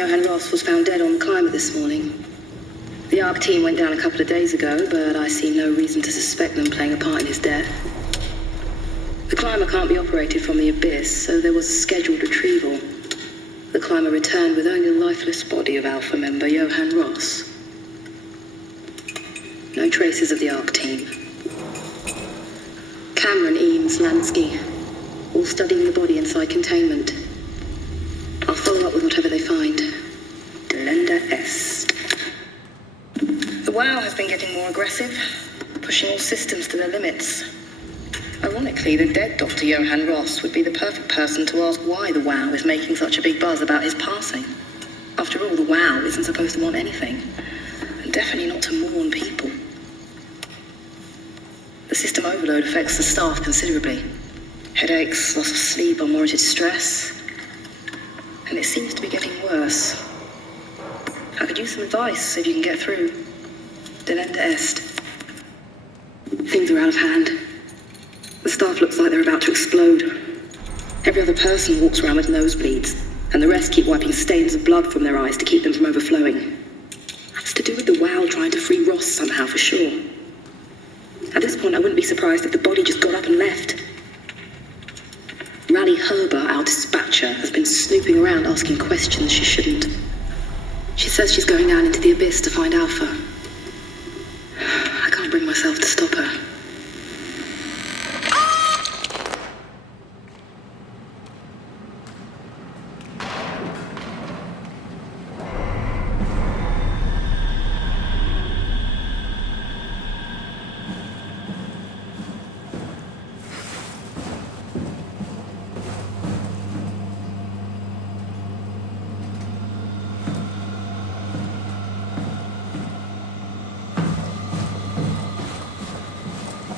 Johann Ross was found dead on the climber this morning. The ARC team went down a couple of days ago, but I see no reason to suspect them playing a part in his death. The climber can't be operated from the abyss, so there was a scheduled retrieval. The climber returned with only the lifeless body of Alpha member Johann Ross. No traces of the ARC team. Cameron, Eames, Lansky, all studying the body inside containment. I'll follow up with whatever they find. Delenda est. The WOW has been getting more aggressive, pushing all systems to their limits. Ironically, the dead Dr. Johann Ross would be the perfect person to ask why the WOW is making such a big buzz about his passing. After all, the WOW isn't supposed to want anything, and definitely not to mourn people. The system overload affects the staff considerably. Headaches, loss of sleep, unwarranted stress. And it seems to be getting worse. I could use some advice if you can get through. Delenda est. Things are out of hand. The staff looks like they're about to explode. Every other person walks around with nosebleeds, and the rest keep wiping stains of blood from their eyes to keep them from overflowing. That's to do with the WOW trying to free Ross somehow, for sure. At this point, I wouldn't be surprised if the body just got up and left. Raleigh Herber, our dispatcher, has been snooping around asking questions she shouldn't. She says she's going down into the abyss to find Alpha. I can't bring myself to stop her.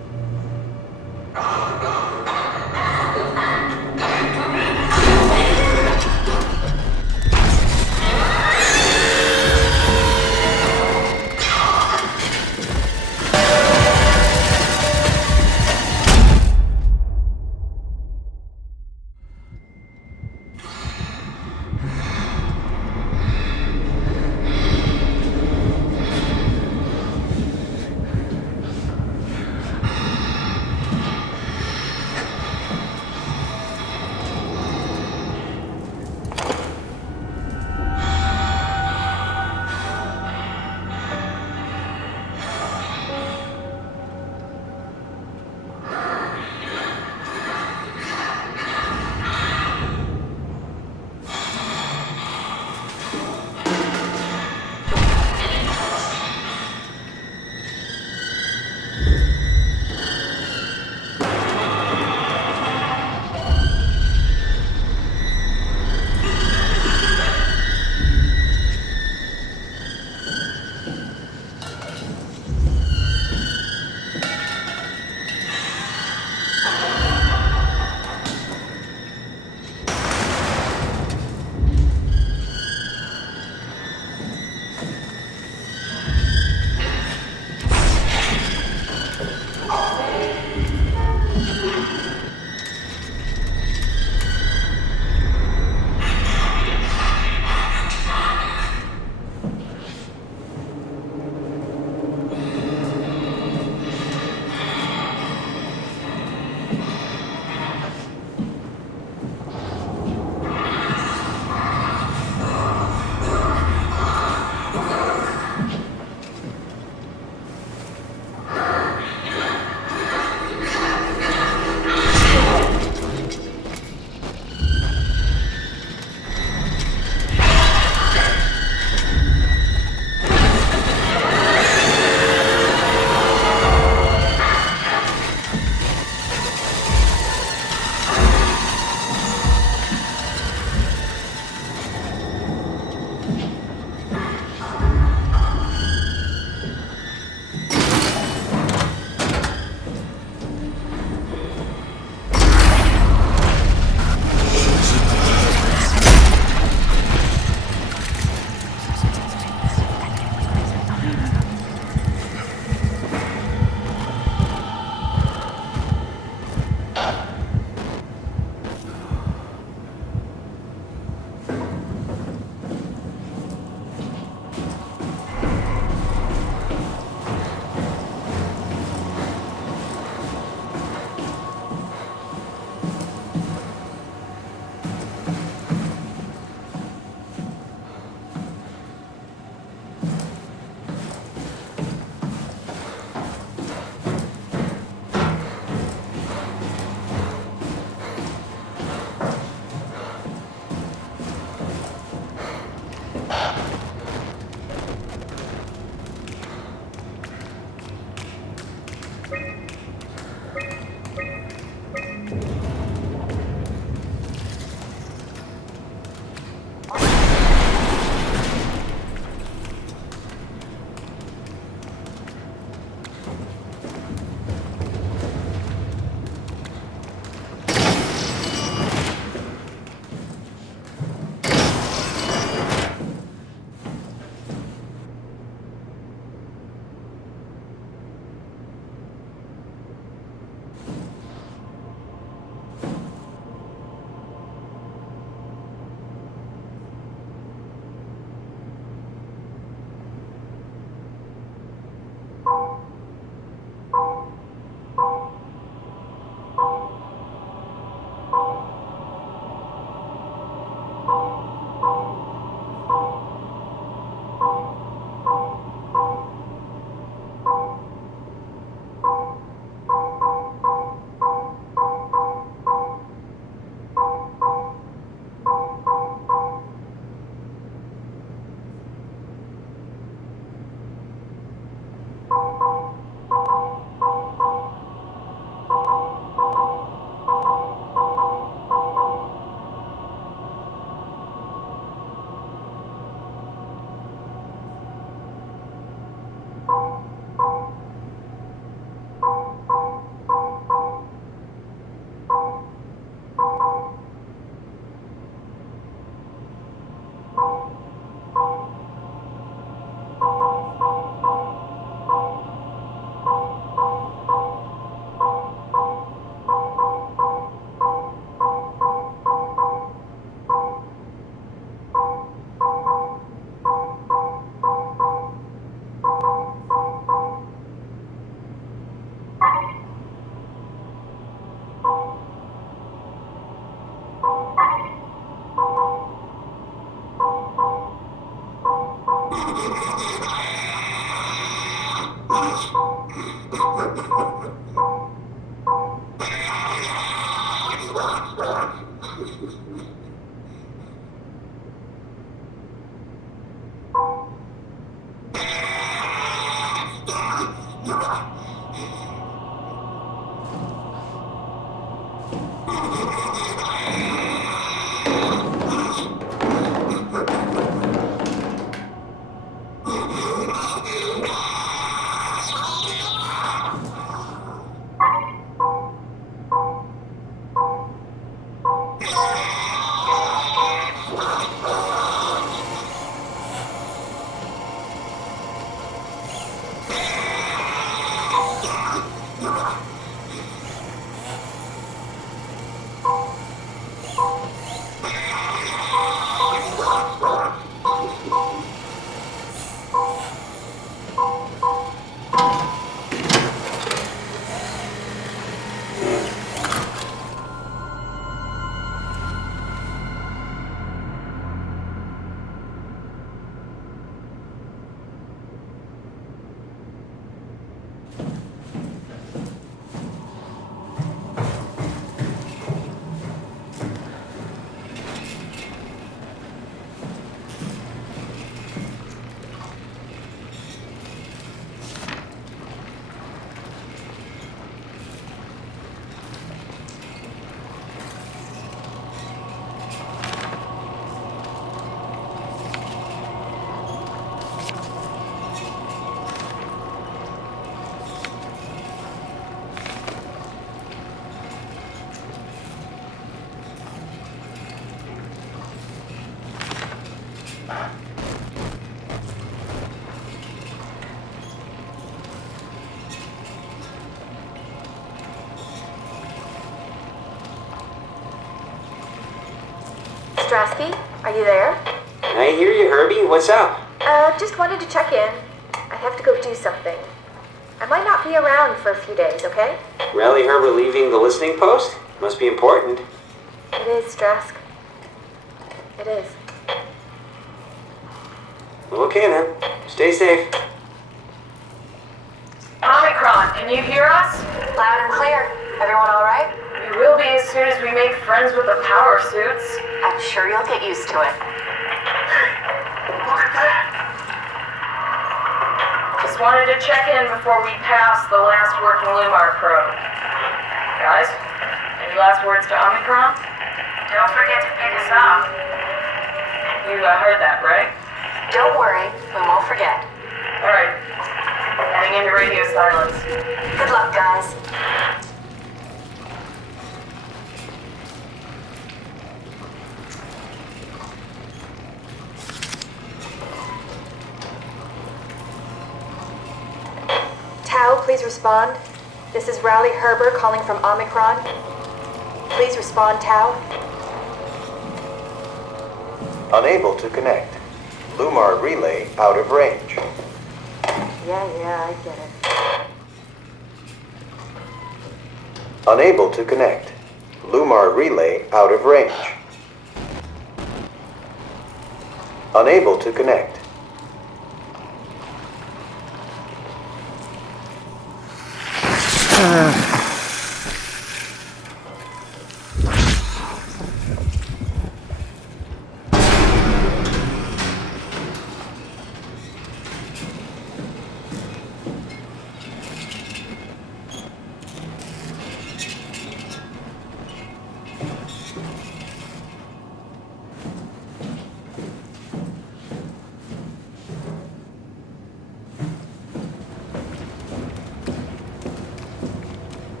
Strasky, are you there? I hear you, Herbie. What's up? Just wanted to check in. I have to go do something. I might not be around for a few days, okay? Raleigh Herber leaving the listening post? Must be important. It is, Strask. It is. Okay then. Stay safe. Omicron, can you hear us? Loud and clear. Everyone all right? We will be as soon as we make friends with the power suits. I'm sure you'll get used to it. Look at that. Just wanted to check in before we pass the last working Lumar probe. Guys, any last words to Omicron? Don't forget to pick us up. You heard that, right? Don't worry, we won't forget. Alright. Heading into radio silence. Good luck, guys. Tau, please respond. This is Raleigh Herber calling from Omicron. Please respond, Tau. Unable to connect. Lumar relay out of range. Yeah, I get it. Unable to connect. Lumar relay out of range. Unable to connect.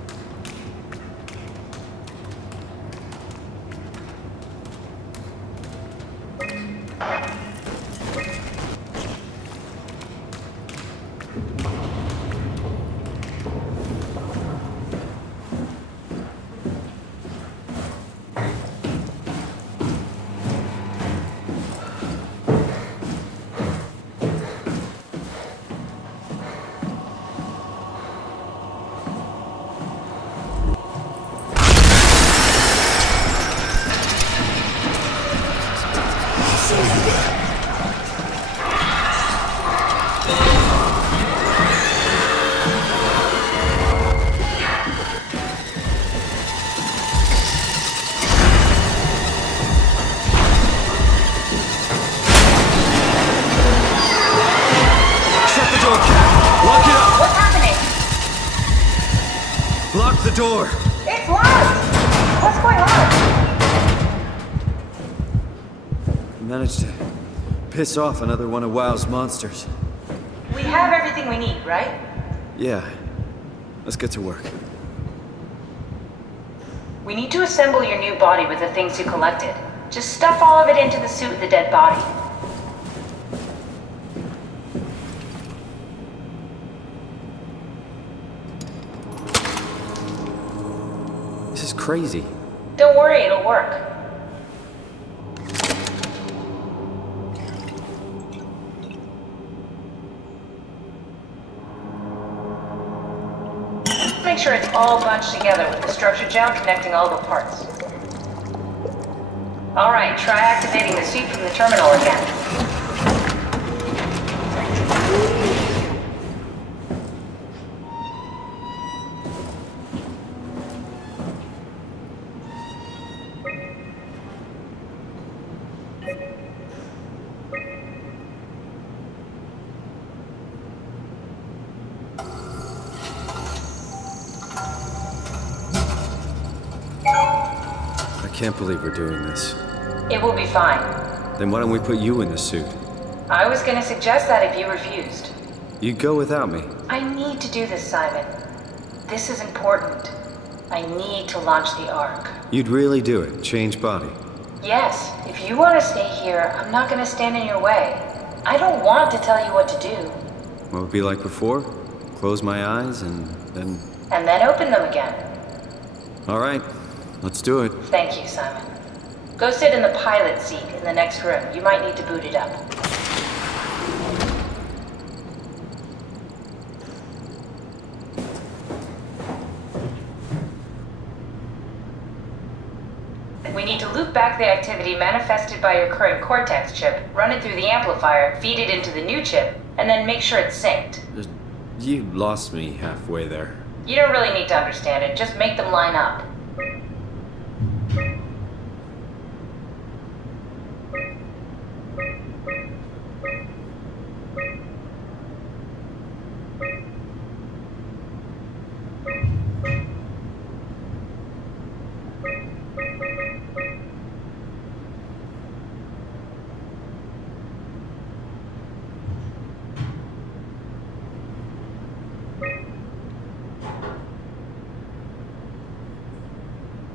Lock the door! It's locked! What's going on? Managed to piss off another one of WoW's monsters. We have everything we need, right? Yeah. Let's get to work. We need to assemble your new body with the things you collected. Just stuff all of it into the suit with the dead body. This is crazy. Don't worry, it'll work. Make sure it's all bunched together with the structure gel connecting all the parts. Alright, try activating the suit from the terminal again. I can't believe we're doing this. It will be fine. Then why don't we put you in the suit? I was gonna suggest that if you refused. You'd go without me. I need to do this, Simon. This is important. I need to launch the Ark. You'd really do it? Change body? Yes, if you want to stay here, I'm not gonna stand in your way. I don't want to tell you what to do. What would it be like before? Close my eyes and then... And then open them again. All right, let's do it. Thank you, Simon. Go sit in the pilot seat in the next room. You might need to boot it up. We need to loop back the activity manifested by your current Cortex chip, run it through the amplifier, feed it into the new chip, and then make sure it's synced. You lost me halfway there. You don't really need to understand it, just make them line up.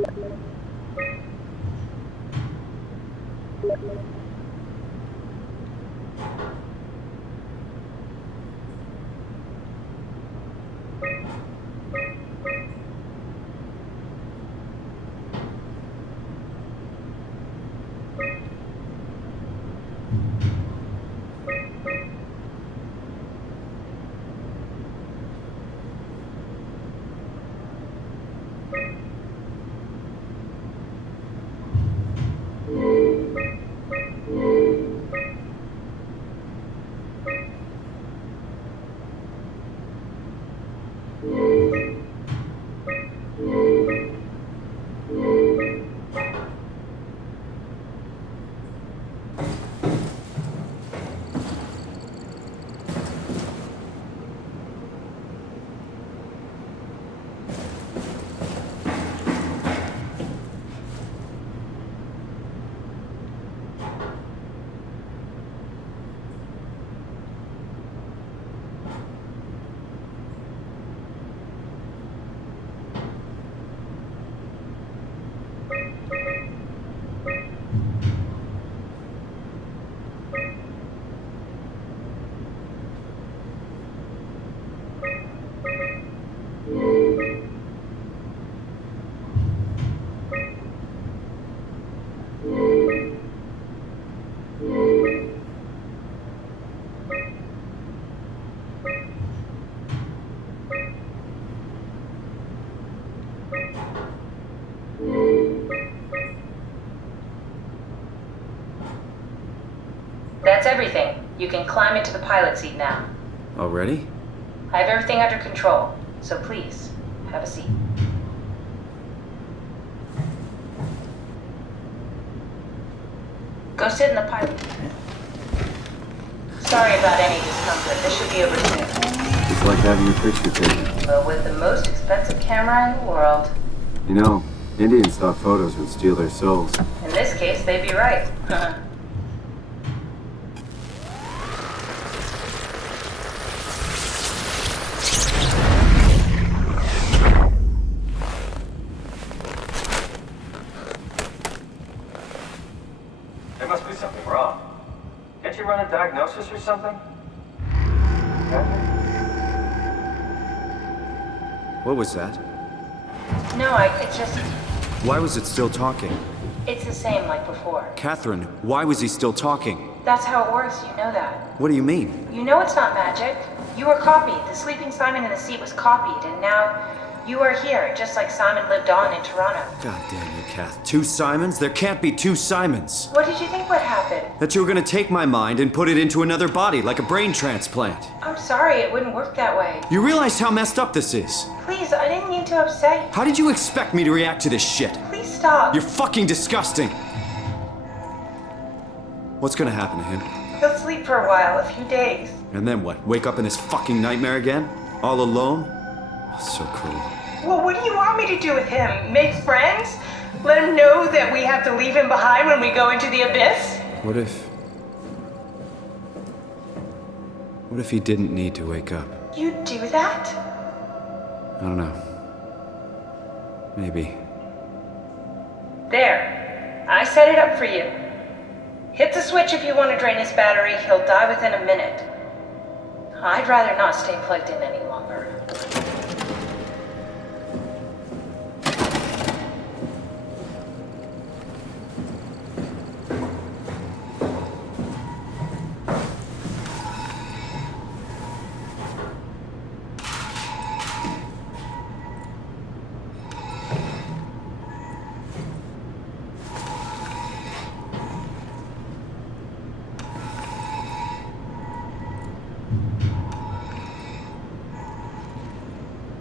That's everything. You can climb into the pilot seat now. Already? I have everything under control, so please, have a seat. Go sit in the pilot. Sorry about any discomfort. This should be over soon. It's like having your picture taken. But with the most expensive camera in the world. You know, Indian stock photos would steal their souls. In this case, they'd be right. There must be something wrong. Can't you run a diagnosis or something? What was that? No, it just... Why was it still talking? It's the same like before. Catherine, why was he still talking? That's how it works, you know that. What do you mean? You know it's not magic. You were copied. The sleeping Simon in the seat was copied, and now you are here, just like Simon lived on in Toronto. God damn you, Kath. 2 Simons? There can't be 2 Simons. What did you think would happen? That you were gonna take my mind and put it into another body, like a brain transplant. I'm sorry, it wouldn't work that way. You realize how messed up this is? Please, I didn't mean to upset you. How did you expect me to react to this shit? Please stop. You're fucking disgusting. What's gonna happen to him? He'll sleep for a while, a few days. And then what? Wake up in this fucking nightmare again? All alone? So cruel. Well, what do you want me to do with him? Make friends? Let him know that we have to leave him behind when we go into the abyss? What if he didn't need to wake up? You'd do that? I don't know. Maybe. There. I set it up for you. Hit the switch if you want to drain his battery. He'll die within a minute. I'd rather not stay plugged in any longer.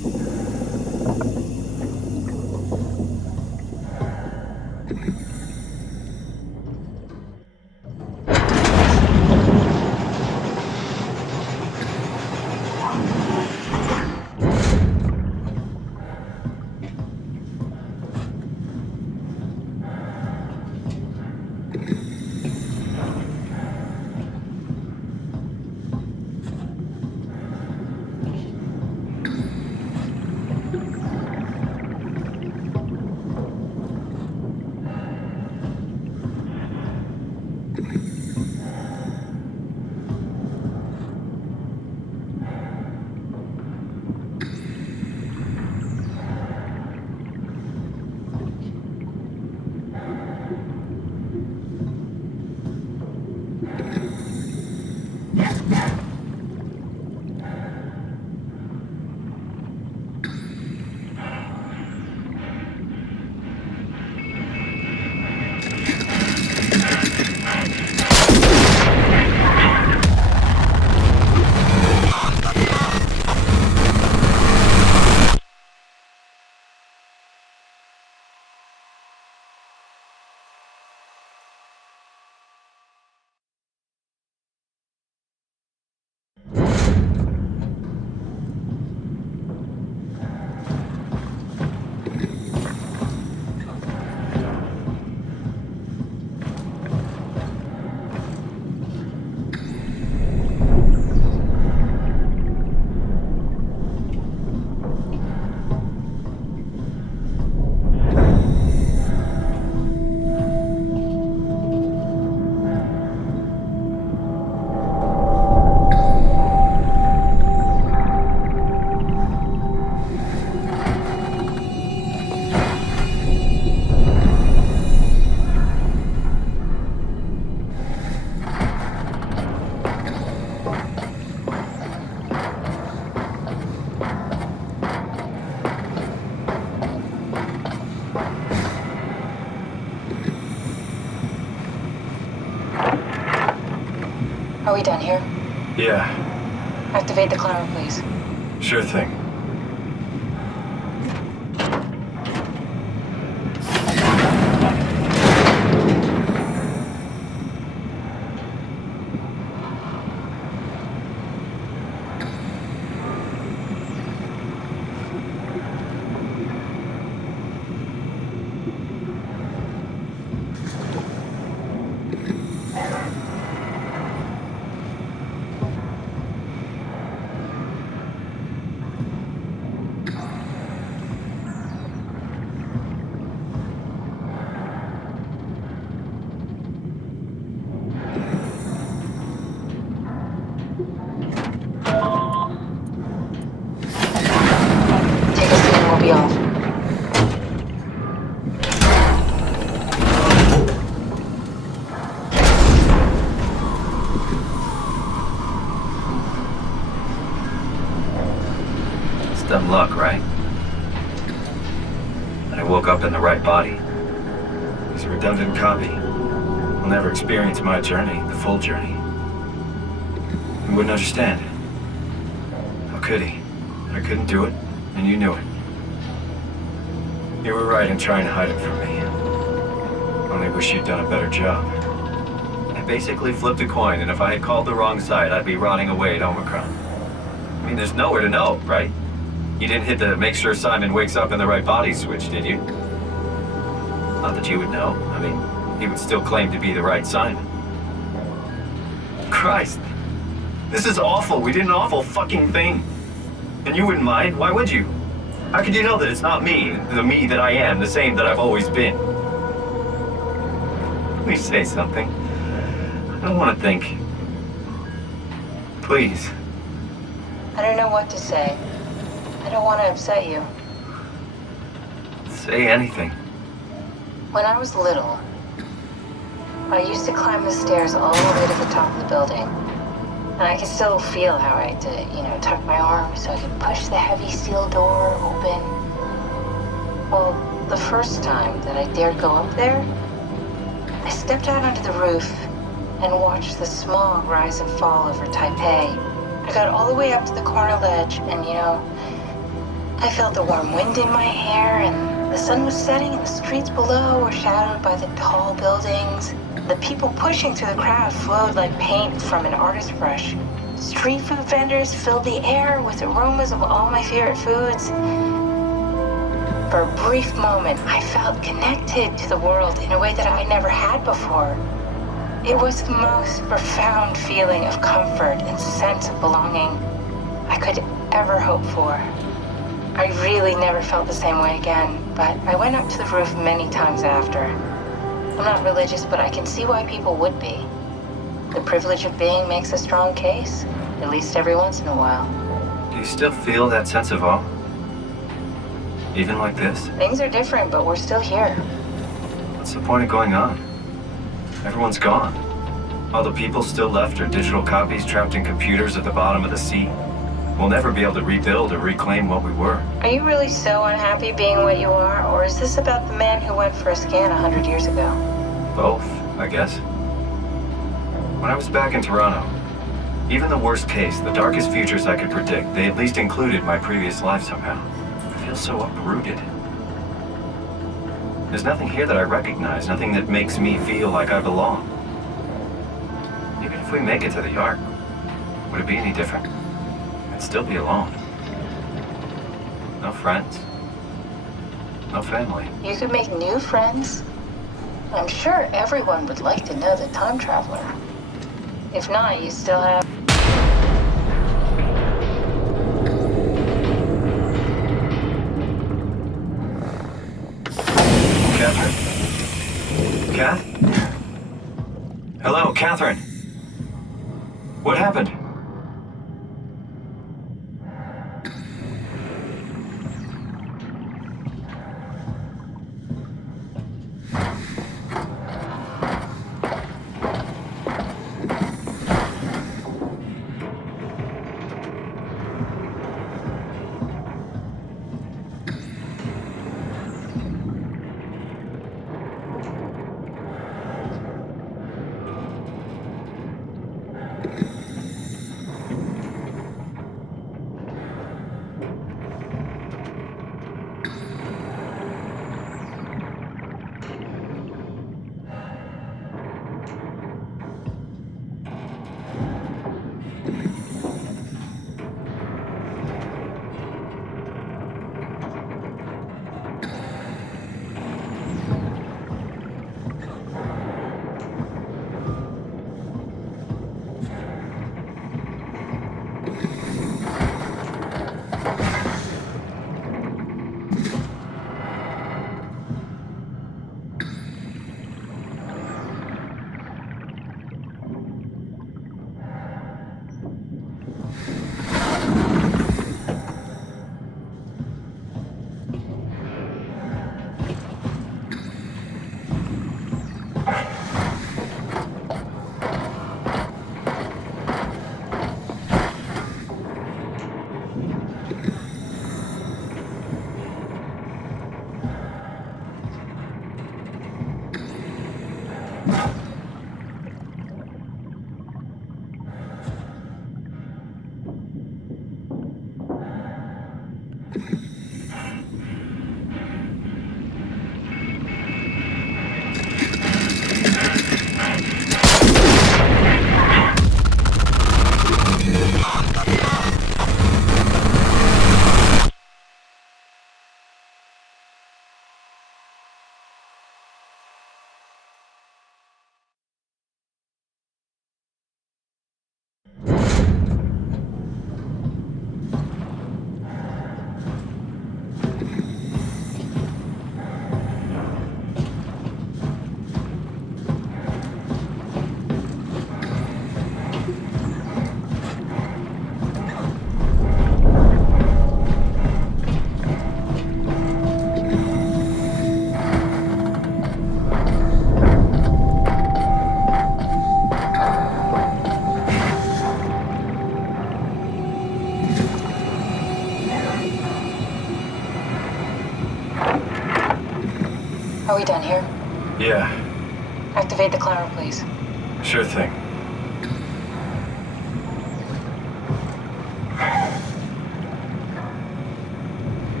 Are we done here? Yeah, Activate the climber, please. sure thing. Take a seat and we'll be off. It's dumb luck, right? I woke up in the right body. He's a redundant copy. He'll never experience my journey, the full journey. He wouldn't understand. How could he? I couldn't do it, and you knew it. You were right in trying to hide it from me. Only wish you'd done a better job. I basically flipped a coin, and if I had called the wrong side, I'd be rotting away at Omicron. I mean, there's nowhere to know, right? You didn't hit the make sure Simon wakes up in the right body switch, did you? Not that you would know. I mean, he would still claim to be the right Simon. Christ. This is awful. We did an awful fucking thing. And you wouldn't mind? Why would you? How could you know that it's not me, the me that I am, the same that I've always been? Please say something. I don't want to think. Please. I don't know what to say. I don't want to upset you. Say anything. When I was little, I used to climb the stairs all the way to the top of the building. And I can still feel how I had to, tuck my arm so I could push the heavy steel door open. Well, the first time that I dared go up there, I stepped out onto the roof and watched the smog rise and fall over Taipei. I got all the way up to the corner ledge and, I felt the warm wind in my hair, and the sun was setting, and the streets below were shadowed by the tall buildings. The people pushing through the crowd flowed like paint from an artist's brush. Street food vendors filled the air with aromas of all my favorite foods. For a brief moment, I felt connected to the world in a way that I never had before. It was the most profound feeling of comfort and sense of belonging I could ever hope for. I really never felt the same way again, but I went up to the roof many times after. I'm not religious, but I can see why people would be. The privilege of being makes a strong case, at least every once in a while. Do you still feel that sense of awe? Even like this? Things are different, but we're still here. What's the point of going on? Everyone's gone. All the people still left are digital copies trapped in computers at the bottom of the sea. We'll never be able to rebuild or reclaim what we were. Are you really so unhappy being what you are, or is this about the man who went for a scan 100 years ago? Both, I guess. When I was back in Toronto, even the worst case, the darkest futures I could predict, they at least included my previous life somehow. I feel so uprooted. There's nothing here that I recognize, nothing that makes me feel like I belong. Even if we make it to the Ark, would it be any different? I'd still be alone. No friends. No family. You could make new friends. I'm sure everyone would like to know the time traveler. If not, you still have... Catherine? Kath? Hello, Catherine. What happened? Are we done here? Yeah, Activate the climber, please. sure thing.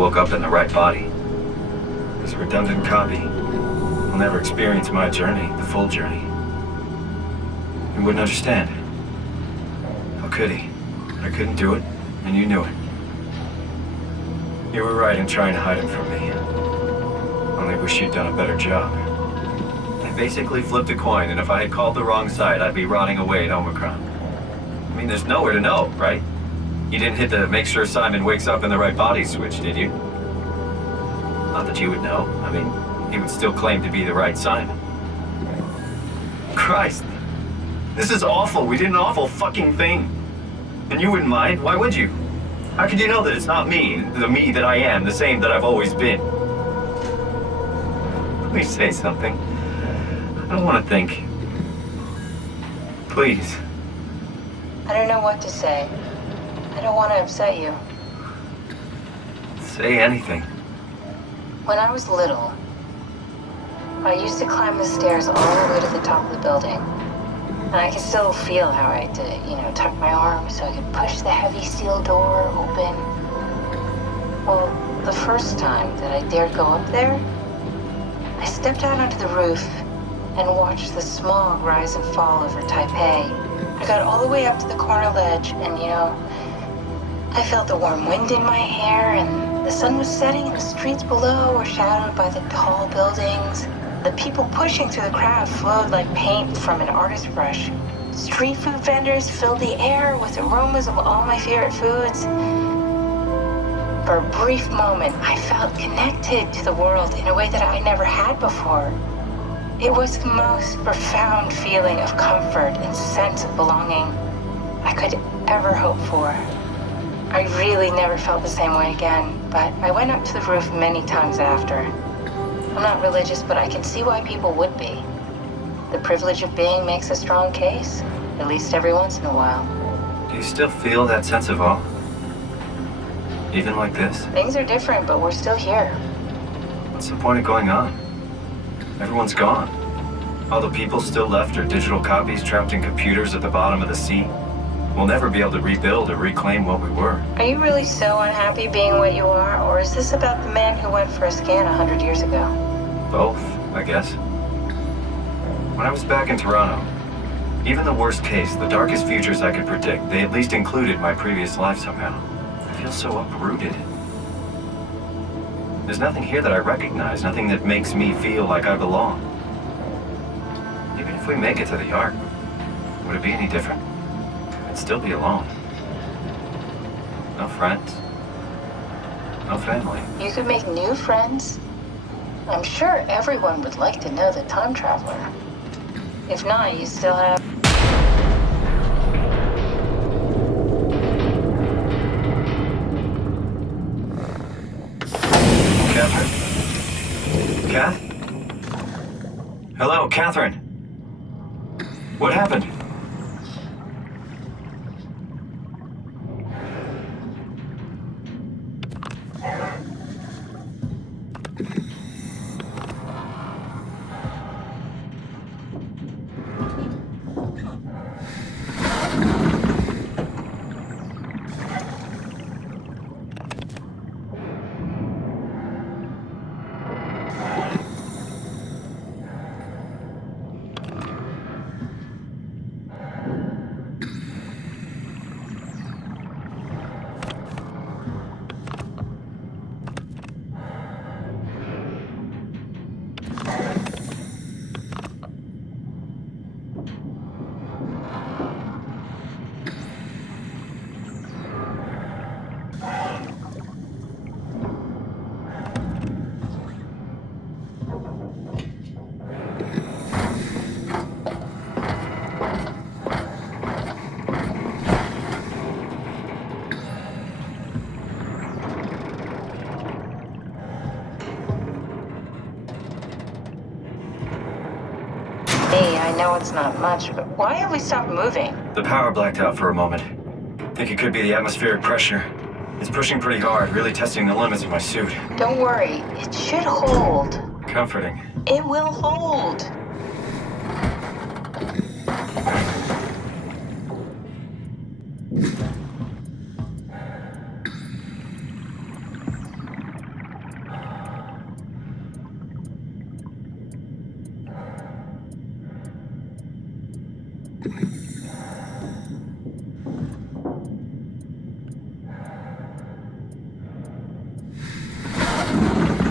woke up in the right body. He's a redundant copy. He'll never experience my journey, the full journey. He wouldn't understand. How could he? I couldn't do it, and you knew it. You were right in trying to hide him from me. Only wish you'd done a better job. I basically flipped a coin, and if I had called the wrong side, I'd be rotting away at Omicron. I mean, there's nowhere to know, right? You didn't hit the make sure Simon wakes up in the right body switch, did you? Not that you would know. I mean, he would still claim to be the right Simon. Christ. This is awful. We did an awful fucking thing. And you wouldn't mind? Why would you? How could you know that it's not me, the me that I am, the same that I've always been? Please say something. I don't want to think. Please. I don't know what to say. I don't want to upset you. Say anything. When I was little, I used to climb the stairs all the way to the top of the building. And I can still feel how I had to, tuck my arm so I could push the heavy steel door open. Well, the first time that I dared go up there, I stepped out onto the roof and watched the smog rise and fall over Taipei. I got all the way up to the corner ledge and, I felt the warm wind in my hair and the sun was setting and the streets below were shadowed by the tall buildings. The people pushing through the crowd flowed like paint from an artist's brush. Street food vendors filled the air with aromas of all my favorite foods. For a brief moment, I felt connected to the world in a way that I never had before. It was the most profound feeling of comfort and sense of belonging I could ever hope for. I really never felt the same way again, but I went up to the roof many times after. I'm not religious, but I can see why people would be. The privilege of being makes a strong case, at least every once in a while. Do you still feel that sense of awe? Even like this? Things are different, but we're still here. What's the point of going on? Everyone's gone. All the people still left are digital copies trapped in computers at the bottom of the sea. We'll never be able to rebuild or reclaim what we were. Are you really so unhappy being what you are, or is this about the man who went for a scan 100 years ago? Both, I guess. When I was back in Toronto, even the worst case, the darkest futures I could predict, they at least included my previous life somehow. I feel so uprooted. There's nothing here that I recognize, nothing that makes me feel like I belong. Even if we make it to the Ark, would it be any different? I'd still be alone. No friends. No family. You could make new friends. I'm sure everyone would like to know the time traveler. If not, you still have... Catherine? Kath? Hello, Catherine. What happened? I know it's not much, but why have we stopped moving? The power blacked out for a moment. Think it could be the atmospheric pressure. It's pushing pretty hard, really testing the limits of my suit. Don't worry, it should hold. Comforting. It will hold.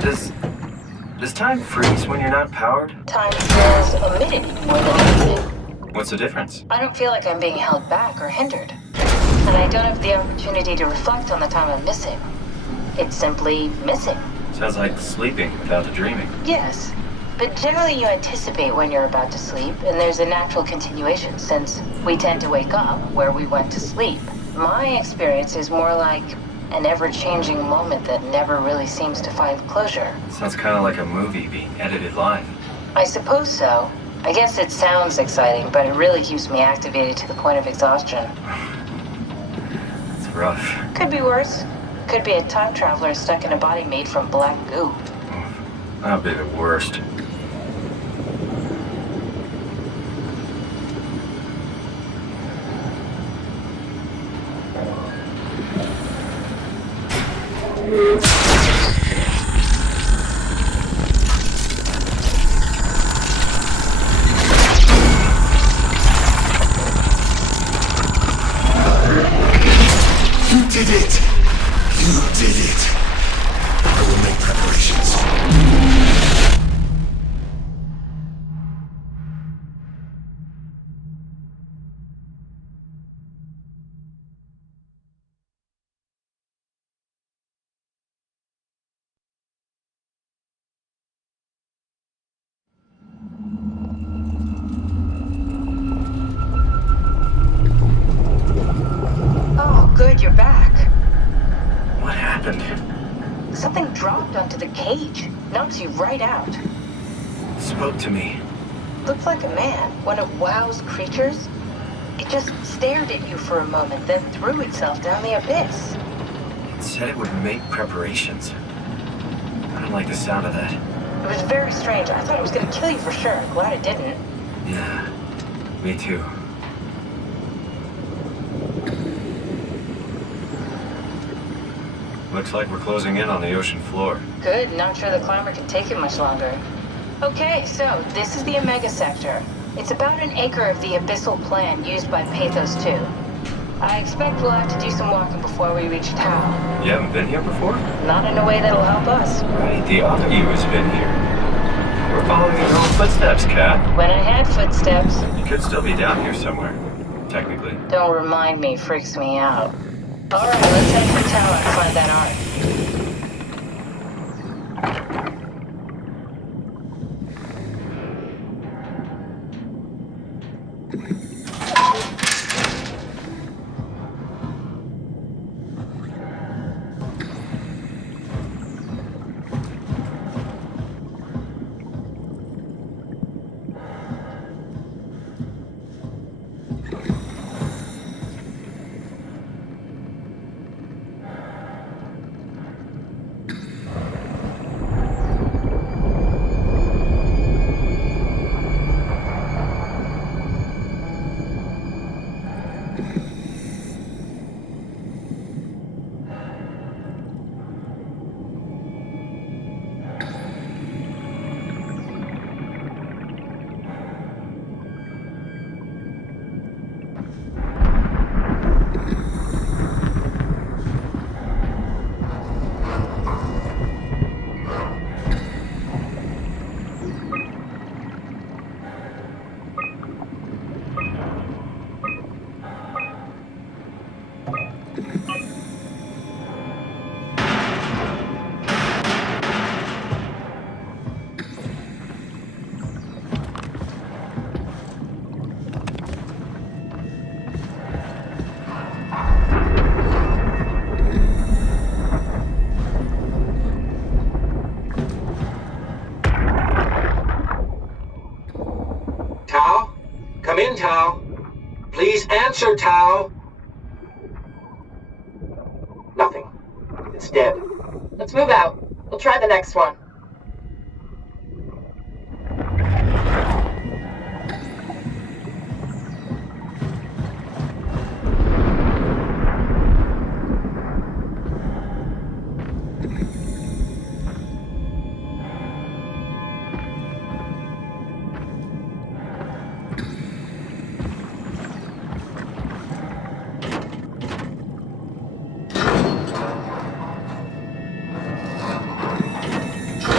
Does time freeze when you're not powered? Time feels omitted more than anything. What's the difference? I don't feel like I'm being held back or hindered. And I don't have the opportunity to reflect on the time I'm missing. It's simply missing. Sounds like sleeping without the dreaming. Yes, but generally you anticipate when you're about to sleep, and there's a natural continuation since we tend to wake up where we went to sleep. My experience is more like an ever-changing moment that never really seems to find closure. Sounds kind of like a movie being edited live. I suppose so. I guess it sounds exciting, but it really keeps me activated to the point of exhaustion. It's rough. Could be worse. Could be a time traveler stuck in a body made from black goo. That'd be the worst. Good, you're back. What happened? Something dropped onto the cage. Knocks you right out. It spoke to me. Looked like a man, one of WoW's creatures. It just stared at you for a moment, then threw itself down the abyss. It said it would make preparations. I don't like the sound of that. It was very strange. I thought it was going to kill you for sure. Glad it didn't. Yeah, me too. Looks like we're closing in on the ocean floor. Good, not sure the climber can take it much longer. Okay, so this is the Omega Sector. It's about an acre of the abyssal plan used by Pathos 2. I expect we'll have to do some walking before we reach Tau. You haven't been here before? Not in a way that'll help us. Right, the other you has been here. We're following your own footsteps, Kat. When I had footsteps. You could still be down here somewhere, technically. Don't remind me, freaks me out. Alright, let's head for Tau and find that art. Tau. Please answer, Tau. Nothing. It's dead. Let's move out. We'll try the next one.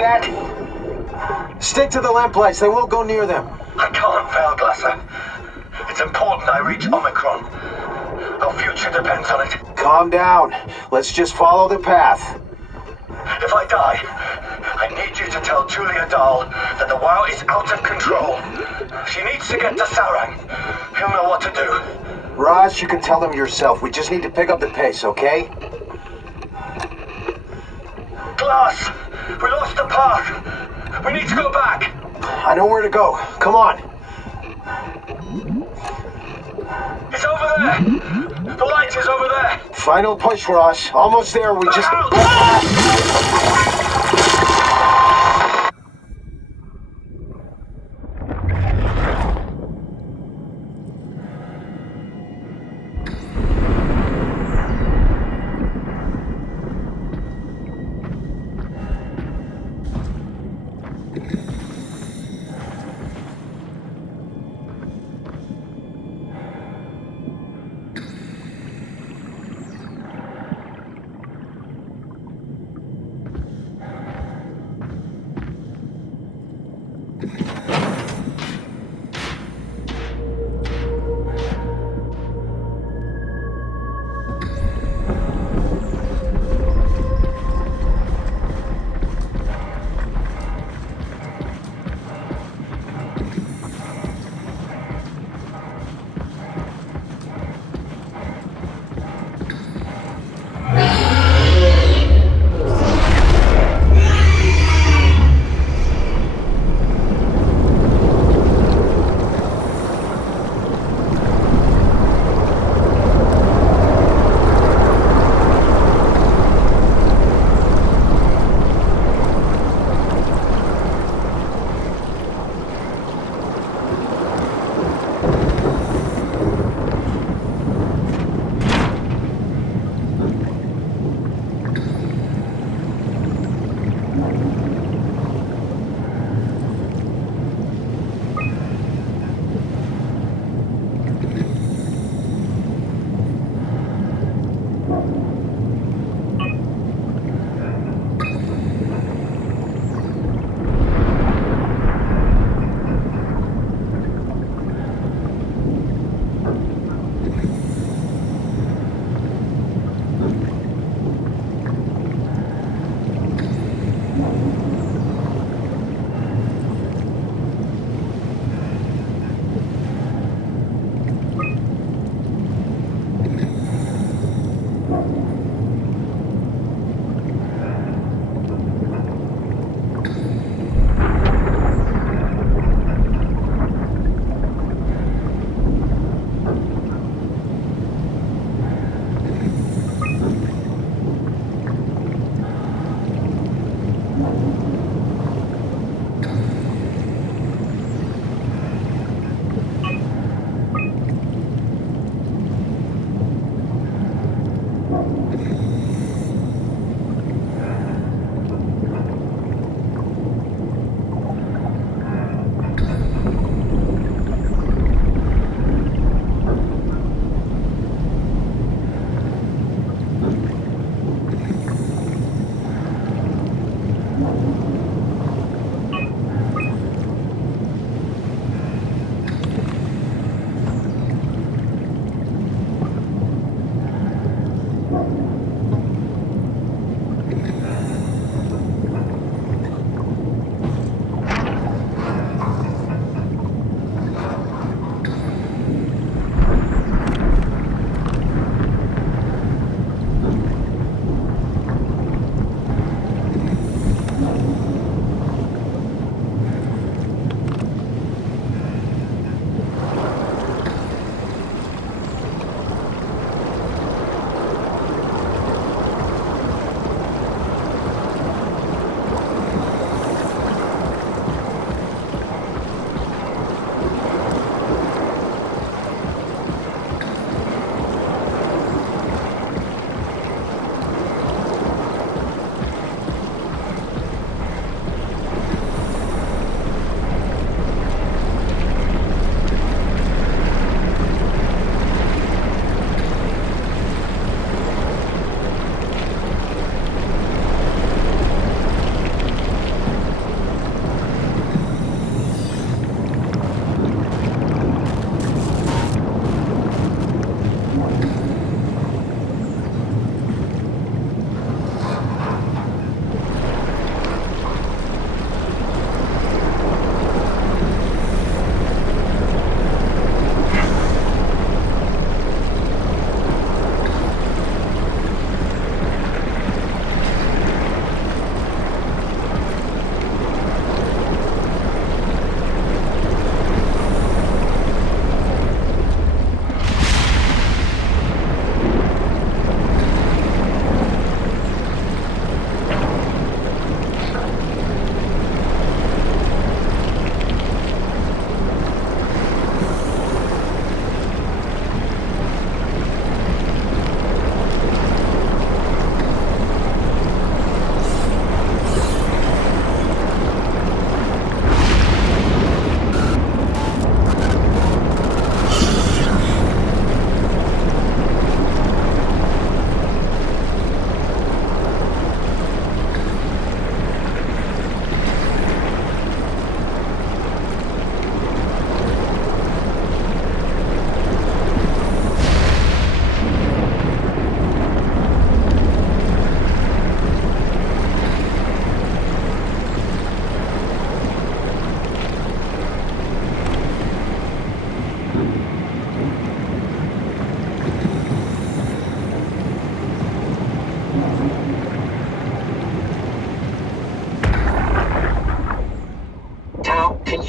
that? Stick to the lamplights. They won't go near them. I can't, Valglasser. It's important I reach Omicron. Our future depends on it. Calm down. Let's just follow the path. If I die, I need you to tell Julia Dahl that the WoW is out of control. She needs to get to Sarang. He'll know what to do. Raj, you can tell them yourself. We just need to pick up the pace, okay? Glass! We lost the path! We need to go back! I know where to go. Come on. It's over there! The light is over there! Final push, Raj. Almost there. We just...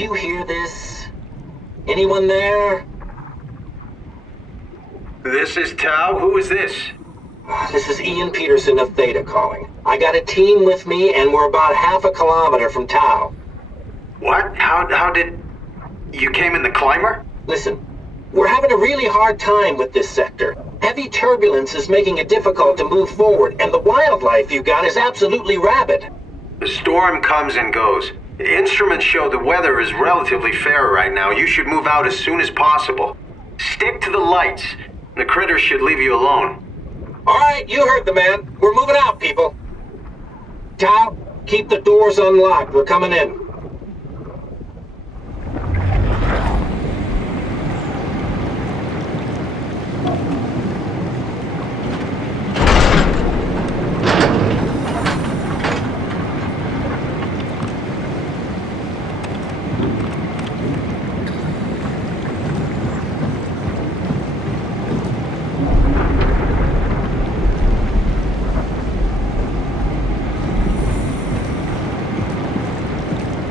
you hear this? Anyone there? This is Tau. Who is this? This is Ian Peterson of Theta calling. I got a team with me, and we're about half a kilometer from Tau. What? How did... You came in the climber? Listen, we're having a really hard time with this sector. Heavy turbulence is making it difficult to move forward, and the wildlife you got is absolutely rabid. The storm comes and goes. The instruments show the weather is relatively fair right now. You should move out as soon as possible. Stick to the lights. The critters should leave you alone. All right, you heard the man. We're moving out, people. Tau, keep the doors unlocked. We're coming in.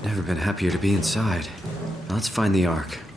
Never been happier to be inside. Now let's find the Ark.